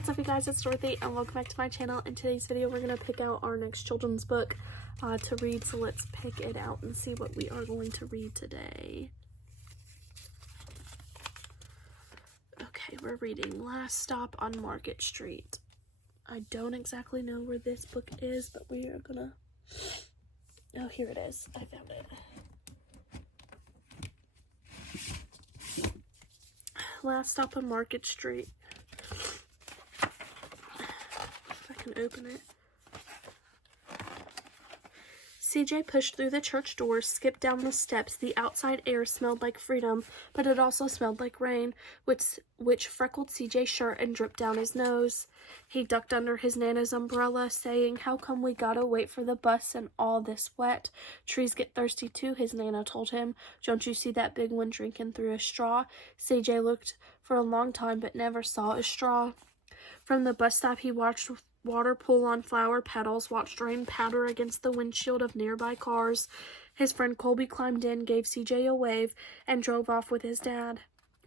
What's up, you guys? It's Dorothy and welcome back to my channel. In today's video we're going to pick out our next children's book to read, so let's pick it out and see what we are going to read today. Okay, we're reading Last Stop on Market Street. I don't exactly know where this book is, but we are gonna... Oh, here it is. I found it. Last Stop on Market Street. If I can open it. CJ pushed through the church doors, skipped down the steps. The outside air smelled like freedom, but it also smelled like rain, which freckled CJ's shirt and dripped down his nose. He ducked under his Nana's umbrella, saying, "How come we gotta wait for the bus and all this wet? Trees get thirsty too," his Nana told him. "Don't you see that big one drinking through a straw?" CJ looked for a long time, but never saw a straw. From the bus stop, he watched water pool on flower petals, watched rain patter against the windshield of nearby cars. His friend Colby climbed in, gave CJ a wave, and drove off with his dad.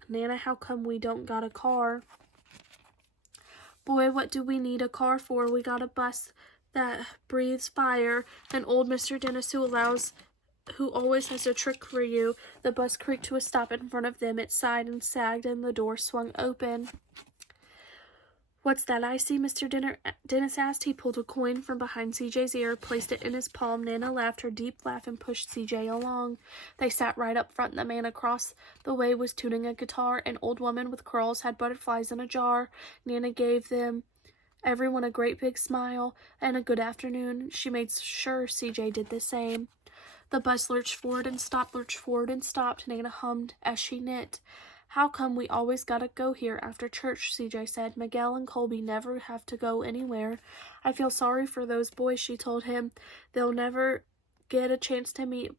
"Nana, how come we don't got a car?" "Boy, what do we need a car for? We got a bus that breathes fire, and old Mr. Dennis who always has a trick for you." The bus creaked to a stop in front of them. It sighed and sagged, and the door swung open. "What's that I see?" Mr. Dennis asked. He pulled a coin from behind CJ's ear, placed it in his palm. Nana laughed her deep laugh and pushed CJ along. They sat right up front. The man across the way was tuning a guitar. An old woman with curls had butterflies in a jar. Nana gave everyone a great big smile and a good afternoon. She made sure CJ did the same. The bus lurched forward and stopped, lurched forward and stopped. Nana hummed as she knit. "How come we always gotta go here after church?" CJ said. "Miguel and Colby never have to go anywhere." "I feel sorry for those boys," she told him. "They'll never get a chance to meet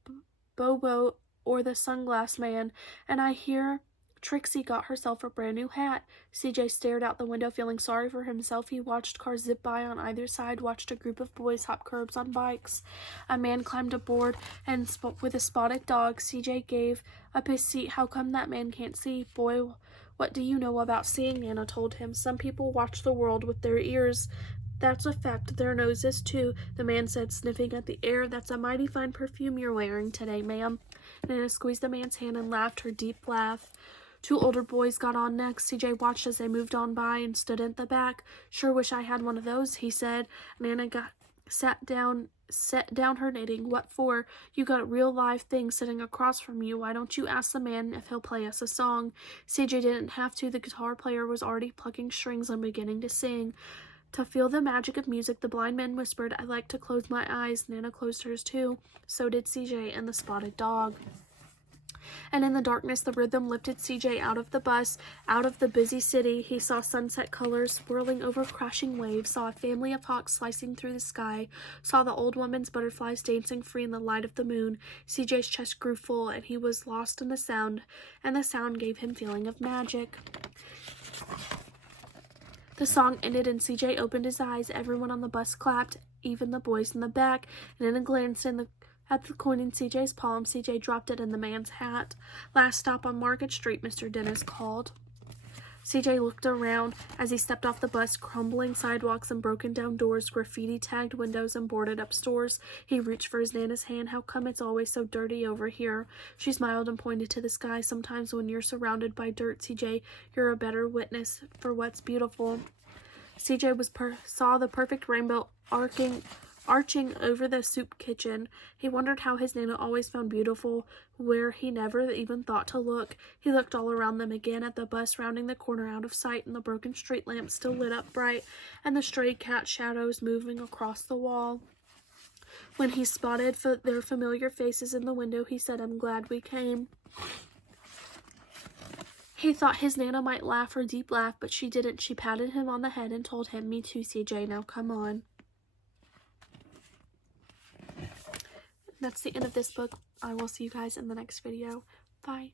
Bobo or the Sunglass Man. And I hear Trixie got herself a brand new hat." CJ stared out the window, feeling sorry for himself. He watched cars zip by on either side, watched a group of boys hop curbs on bikes. A man climbed aboard and with a spotted dog. CJ gave up his seat. "How come that man can't see?" "Boy, what do you know about seeing?" Nana told him. "Some people watch the world with their ears. That's a fact. Their noses, too," the man said, sniffing at the air. "That's a mighty fine perfume you're wearing today, ma'am." Nana squeezed the man's hand and laughed her deep laugh. Two older boys got on next. CJ watched as they moved on by and stood at the back. "Sure wish I had one of those," he said. Nana set down her knitting. "What for? You got a real live thing sitting across from you. Why don't you ask the man if he'll play us a song?" CJ didn't have to. The guitar player was already plucking strings and beginning to sing. To feel the magic of music, the blind man whispered, "I like to close my eyes." Nana closed hers too. So did CJ and the spotted dog. And in the darkness, the rhythm lifted CJ out of the bus, out of the busy city. He saw sunset colors swirling over crashing waves, saw a family of hawks slicing through the sky, saw the old woman's butterflies dancing free in the light of the moon. CJ's chest grew full, and he was lost in the sound, and the sound gave him feeling of magic. The song ended, and CJ opened his eyes. Everyone on the bus clapped, even the boys in the back, and in a glance at the coin in CJ's palm, CJ dropped it in the man's hat. "Last stop on Market Street," Mr. Dennis called. CJ looked around as he stepped off the bus. Crumbling sidewalks and broken down doors, graffiti-tagged windows and boarded-up stores. He reached for his Nana's hand. "How come it's always so dirty over here?" She smiled and pointed to the sky. "Sometimes when you're surrounded by dirt, CJ, you're a better witness for what's beautiful." CJ saw the perfect rainbow arching over the soup kitchen. He wondered how his Nana always found beautiful where he never even thought to look. He looked all around them again, at the bus rounding the corner out of sight, and the broken street lamp still lit up bright, and the stray cat shadows moving across the wall. When he spotted their familiar faces in the window, he said, "I'm glad we came." He thought his Nana might laugh her deep laugh, but she didn't. She patted him on the head and told him, "Me too, CJ. Now come on." That's the end of this book. I will see you guys in the next video. Bye.